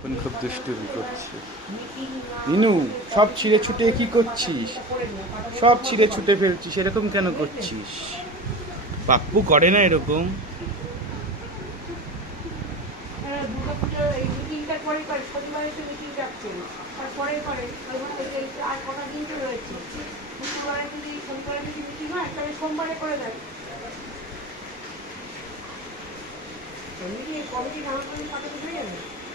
এখন খুব দুষ্টুমি করছে। নিনু, সব ছিঁড়ে ছুটে কি করছিস? সব ছিঁড়ে ছুটে ফেলছিস, এরকম কেন করছিস? পাপ্পু করে না এরকম। সোমবারে করে দেয় কমিটি না করলে টাকা হয়ে যাবে।